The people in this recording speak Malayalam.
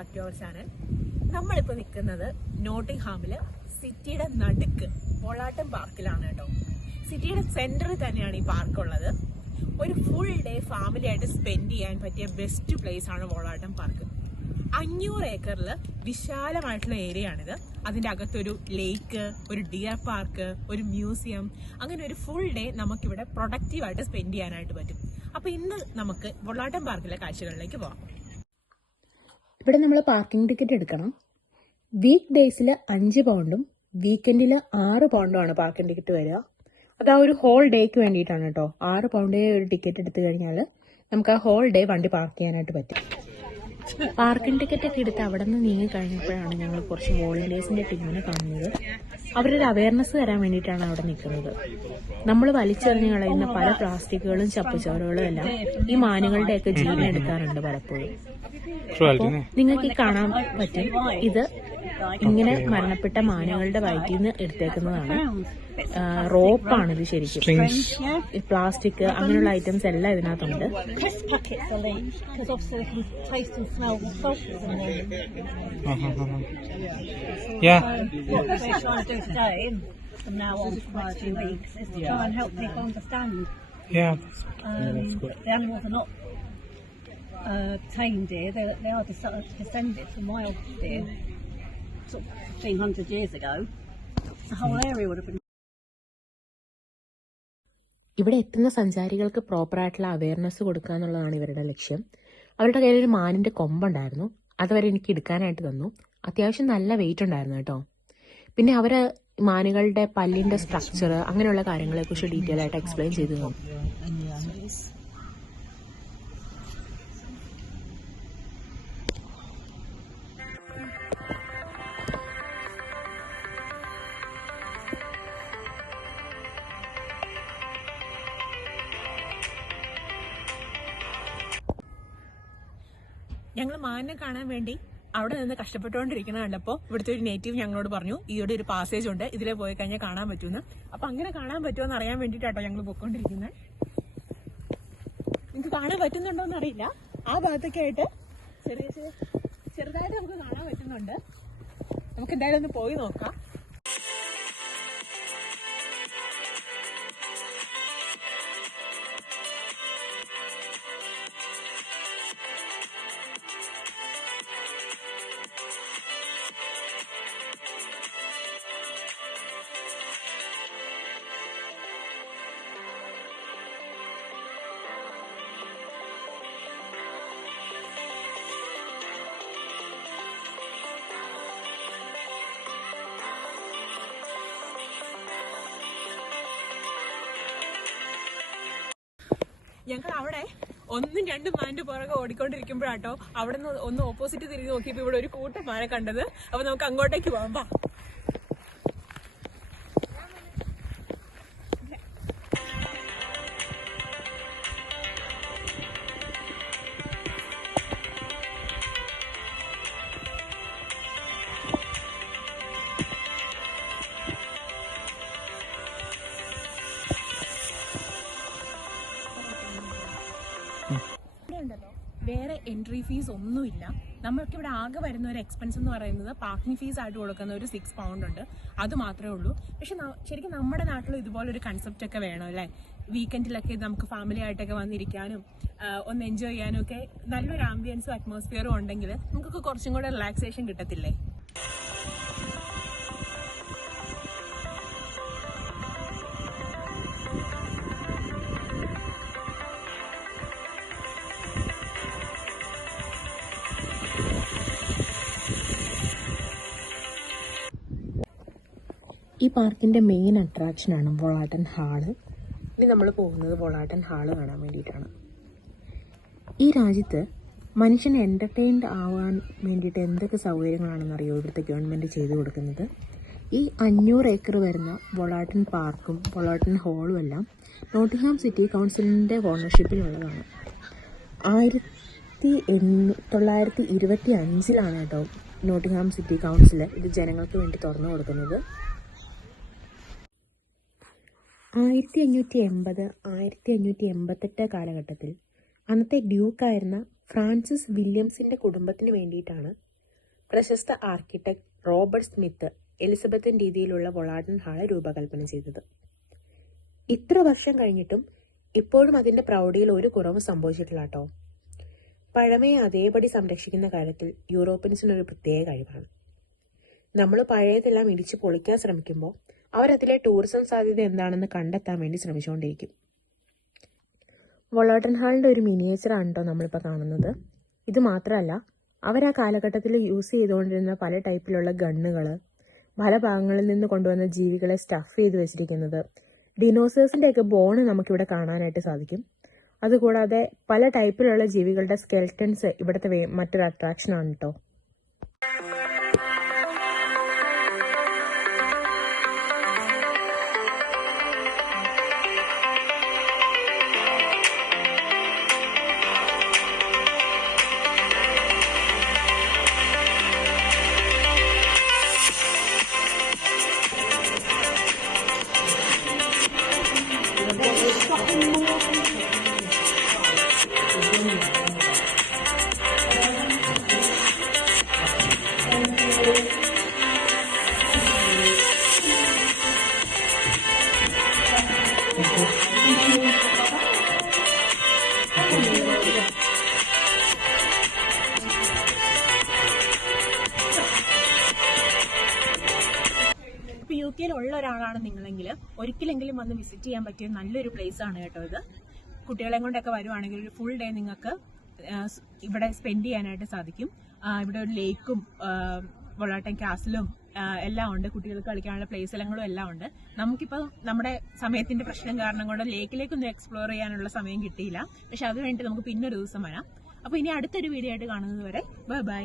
Back to our channel. നമ്മളിപ്പോൾ നിൽക്കുന്നത് നോട്ടിംഗ്ഹാമില് സിറ്റിയുടെ നടുക്ക് വോളാട്ടം പാർക്കിലാണ് കേട്ടോ. സിറ്റിയുടെ സെന്ററിൽ തന്നെയാണ് ഈ പാർക്കുള്ളത്. ഒരു ഫുൾ ഡേ ഫാമിലി ആയിട്ട് സ്പെൻഡ് ചെയ്യാൻ പറ്റിയ ബെസ്റ്റ് പ്ലേസ് ആണ് വോളാട്ടം പാർക്ക്. 500 ഏക്കറിൽ വിശാലമായിട്ടുള്ള ഏരിയ ആണിത്. അതിൻ്റെ അകത്തൊരു ലേക്ക്, ഒരു ഡിയർ പാർക്ക്, ഒരു മ്യൂസിയം, അങ്ങനെ ഒരു ഫുൾ ഡേ നമുക്കിവിടെ പ്രൊഡക്റ്റീവായിട്ട് സ്പെൻഡ് ചെയ്യാനായിട്ട് പറ്റും. അപ്പോൾ ഇന്ന് നമുക്ക് വോളാട്ടം പാർക്കിലെ കാഴ്ചകളിലേക്ക് പോകാം. ഇവിടെ നമ്മൾ പാർക്കിംഗ് ടിക്കറ്റ് എടുക്കണം. വീക്ക് ഡേയ്സിൽ 5 പൗണ്ടും വീക്കെൻഡിൽ 6 പൗണ്ടുമാണ് പാർക്കിംഗ് ടിക്കറ്റ് വരിക. അത് ആ ഒരു ഹോൾ ഡേക്ക് വേണ്ടിയിട്ടാണ് കേട്ടോ. 6 പൗണ്ടേ ഒരു ടിക്കറ്റ് എടുത്തു കഴിഞ്ഞാൽ നമുക്ക് ആ ഹോൾ ഡേ വണ്ടി പാർക്ക് ചെയ്യാനായിട്ട് പറ്റും. പാർക്കിംഗ് ടിക്കറ്റ് ഒക്കെ എടുത്ത് അവിടെ നിന്ന് നീങ്ങി കഴിഞ്ഞപ്പോഴാണ് ഞങ്ങൾ കുറച്ച് വോളണ്ടിയേഴ്സിന്റെ ടീമിനെ കാണുന്നത്. അവരൊരു അവയർനെസ് തരാൻ വേണ്ടിയിട്ടാണ് അവിടെ നിൽക്കുന്നത്. നമ്മൾ വലിച്ചെറിഞ്ഞ് കളയുന്ന പല പ്ലാസ്റ്റിക്കുകളും ചപ്പുചവറുകളും എല്ലാം ഈ മാനുകളുടെയൊക്കെ ജീവൻ എടുക്കാറുണ്ട് പലപ്പോഴും. അപ്പോൾ നിങ്ങൾക്ക് ഈ കാണാൻ പറ്റും, ഇത് ഇങ്ങനെ മരണപ്പെട്ട മാനുകളുടെ വയറ്റിൽ നിന്ന് എടുത്തേക്കുന്നതാണ്. റോപ്പാണ് ഇത് ശരിക്കും. പ്ലാസ്റ്റിക് അങ്ങനെയുള്ള ഐറ്റംസ് എല്ലാം ഇതിനകത്തുണ്ട്. from now on for about 2 weeks is to try and help people understand. The animals are not tame deer, they are descended from wild deer. Sort of 1500 years ago, the whole area would have been. ഇവിടെ എത്തുന്ന സഞ്ചാരികൾക്ക് പ്രോപ്പറായിട്ടുള്ള അവയർനെസ് കൊടുക്കുക എന്നുള്ളതാണ് ഇവരുടെ ലക്ഷ്യം. അവരുടെ കയ്യിൽ ഒരു മാനിന്റെ കൊമ്പുണ്ടായിരുന്നു, അതുവരെ എനിക്ക് എടുക്കാനായിട്ട് തന്നു. അത്യാവശ്യം നല്ല വെയിറ്റ് ഉണ്ടായിരുന്നു കേട്ടോ. പിന്നെ അവര് മാനുകളുടെ പല്ലിന്റെ സ്ട്രക്ചർ അങ്ങനെയുള്ള കാര്യങ്ങളെക്കുറിച്ച് ഡീറ്റെയിൽ ആയിട്ട് എക്സ്പ്ലെയിൻ ചെയ്തു തന്നു. ഞങ്ങൾ മാനിനെ കാണാൻ വേണ്ടി അവിടെ നിന്ന് കഷ്ടപ്പെട്ടുകൊണ്ടിരിക്കുന്നത് കണ്ടപ്പോൾ ഇവിടുത്തെ ഒരു നേറ്റീവ് ഞങ്ങളോട് പറഞ്ഞു, ഈയുടെ ഒരു പാസേജ് ഉണ്ട്, ഇതിലെ പോയി കഴിഞ്ഞാൽ കാണാൻ പറ്റുമെന്ന്. അപ്പൊ അങ്ങനെ കാണാൻ പറ്റുമോ എന്ന് അറിയാൻ വേണ്ടിയിട്ടാട്ടോ ഞങ്ങൾ പോയിക്കൊണ്ടിരിക്കുന്നത്. നിങ്ങൾക്ക് കാണാൻ പറ്റുന്നുണ്ടോ എന്ന് അറിയില്ല. ആ ഭാഗത്തൊക്കെ ആയിട്ട് ചെറുതായിട്ട് നമുക്ക് കാണാൻ പറ്റുന്നുണ്ട്. നമുക്ക് എന്തായാലും ഒന്ന് പോയി നോക്കാം. ഞങ്ങൾ അവിടെ 1-2 മാനിന്റെ പുറകെ ഓടിക്കൊണ്ടിരിക്കുമ്പോഴാട്ടോ അവിടെ നിന്ന് ഒന്ന് ഓപ്പോസിറ്റ് തിരിഞ്ഞ് നോക്കിയപ്പോൾ ഇവിടെ ഒരു കൂട്ടം മാനെ കണ്ടത്. അപ്പൊ നമുക്ക് അങ്ങോട്ടേക്ക് പോകാം. വേറെ എൻട്രി ഫീസ് ഒന്നുമില്ല. നമ്മൾക്കിവിടെ ആകെ വരുന്ന ഒരു എക്സ്പെൻസ് എന്ന് പറയുന്നത് പാർക്കിംഗ് ഫീസ് ആയിട്ട് കൊടുക്കുന്ന ഒരു 6 പൗണ്ട് ഉണ്ട്, അത് മാത്രമേ ഉള്ളൂ. പക്ഷെ ശരിക്കും നമ്മുടെ നാട്ടിൽ ഇതുപോലൊരു കൺസെപ്റ്റ് ഒക്കെ വേണം അല്ലേ. വീക്കെൻഡിലൊക്കെ നമുക്ക് ഫാമിലി ആയിട്ടൊക്കെ വന്നിരിക്കാനും ഒന്ന് എൻജോയ് ചെയ്യാനും ഒക്കെ നല്ലൊരു ആംബിയൻസും അറ്റ്മോസ്ഫിയറും ഉണ്ടെങ്കിൽ നമുക്കൊക്കെ കുറച്ചും കൂടെ റിലാക്സേഷൻ കിട്ടത്തില്ലേ. ഈ പാർക്കിന്റെ മെയിൻ അട്രാക്ഷനാണ് വോളാട്ടൻ ഹാള്. ഇനി നമ്മൾ പോകുന്നത് വോളാട്ടൻ ഹാള് കാണാൻ വേണ്ടിയിട്ടാണ്. ഈ രാജ്യത്ത് മനുഷ്യൻ എന്റർടൈൻഡ് ആവാൻ വേണ്ടിയിട്ട് എന്തൊക്കെ സൗകര്യങ്ങളാണെന്നറിയോ ഇവിടുത്തെ ഗവൺമെൻറ് ചെയ്തു കൊടുക്കുന്നത്. ഈ 500 ഏക്കർ വരുന്ന വോളാട്ടൻ പാർക്കും വോളാട്ടൻ ഹാളും എല്ലാം നോട്ടിംഗ്ഹാം സിറ്റി കൗൺസിലിൻ്റെ ഓണർഷിപ്പിലുള്ളതാണ്. 1925 കേട്ടോ നോട്ടിംഗ്ഹാം സിറ്റി കൗൺസിൽ ഇത് ജനങ്ങൾക്ക് വേണ്ടി തുറന്നു കൊടുക്കുന്നത്. 1580, 1588 കാലഘട്ടത്തിൽ അന്നത്തെ ഡ്യൂക്കായിരുന്ന ഫ്രാൻസിസ് വില്യംസിന്റെ കുടുംബത്തിന് വേണ്ടിയിട്ടാണ് പ്രശസ്ത ആർക്കിടെക്ട് റോബർട്ട് സ്മിത്ത് എലിസബത്തൻ രീതിയിലുള്ള വൊളാട്ടൺ ഹാള് രൂപകൽപ്പന ചെയ്തത്. ഇത്ര വർഷം കഴിഞ്ഞിട്ടും ഇപ്പോഴും അതിന്റെ പ്രൗഢിയിൽ ഒരു കുറവും സംഭവിച്ചിട്ടില്ല കേട്ടോ. പഴമയെ അതേപടി സംരക്ഷിക്കുന്ന കാര്യത്തിൽ യൂറോപ്യൻസിനൊരു പ്രത്യേക കഴിവാണ്. നമ്മൾ പഴയതെല്ലാം ഇടിച്ചു പൊളിക്കാൻ ശ്രമിക്കുമ്പോൾ അവരതിലെ ടൂറിസം സാധ്യത എന്താണെന്ന് കണ്ടെത്താൻ വേണ്ടി ശ്രമിച്ചുകൊണ്ടിരിക്കും. വൊളാട്ടൺ ഹാളിന്റെ ഒരു മിനിയേച്ചറാണ് കേട്ടോ നമ്മളിപ്പോൾ കാണുന്നത്. ഇത് മാത്രമല്ല, അവർ ആ കാലഘട്ടത്തിൽ യൂസ് ചെയ്തുകൊണ്ടിരുന്ന പല ടൈപ്പിലുള്ള ഗണ്ണുകൾ, പല ഭാഗങ്ങളിൽ നിന്ന് കൊണ്ടുവന്ന ജീവികളെ സ്റ്റഫ് ചെയ്ത് വെച്ചിരിക്കുന്നത്, ഡിനോസേഴ്സിൻ്റെയൊക്കെ ബോണ് നമുക്കിവിടെ കാണാനായിട്ട് സാധിക്കും. അതുകൂടാതെ പല ടൈപ്പിലുള്ള ജീവികളുടെ സ്കെൽറ്റൻസ് ഇവിടുത്തെ മറ്റൊരു അട്രാക്ഷനാണ് കേട്ടോ. UK ഉള്ള ഒരാളാണ് നിങ്ങളെങ്കിൽ ഒരിക്കലെങ്കിലും വന്ന് വിസിറ്റ് ചെയ്യാൻ പറ്റിയ നല്ലൊരു പ്ലേസ് ആണ് കേട്ടോ ഇത്. കുട്ടികളെ കൊണ്ടൊക്കെ വരുവാണെങ്കിൽ ഒരു ഫുൾ ഡേ നിങ്ങൾക്ക് ഇവിടെ സ്പെൻഡ് ചെയ്യാനായിട്ട് സാധിക്കും. ഇവിടെ ഒരു ലേക്കും വൊളാട്ടൺ കാസിലും എല്ലാം ഉണ്ട്. കുട്ടികൾക്ക് കളിക്കാനുള്ള പ്ലേ സ്ഥലങ്ങളും എല്ലാം ഉണ്ട്. നമുക്കിപ്പോൾ നമ്മുടെ സമയത്തിന്റെ പ്രശ്നം കാരണം കൊണ്ട് ലേക്കിലേക്കൊന്നും എക്സ്പ്ലോർ ചെയ്യാനുള്ള സമയം കിട്ടിയില്ല. പക്ഷെ അതുവേണ്ടി നമുക്ക് പിന്നൊരു ദിവസം വരാം. അപ്പോൾ ഇനി അടുത്തൊരു വീഡിയോ ആയിട്ട് കാണുന്നത് വരെ ബൈ ബൈ.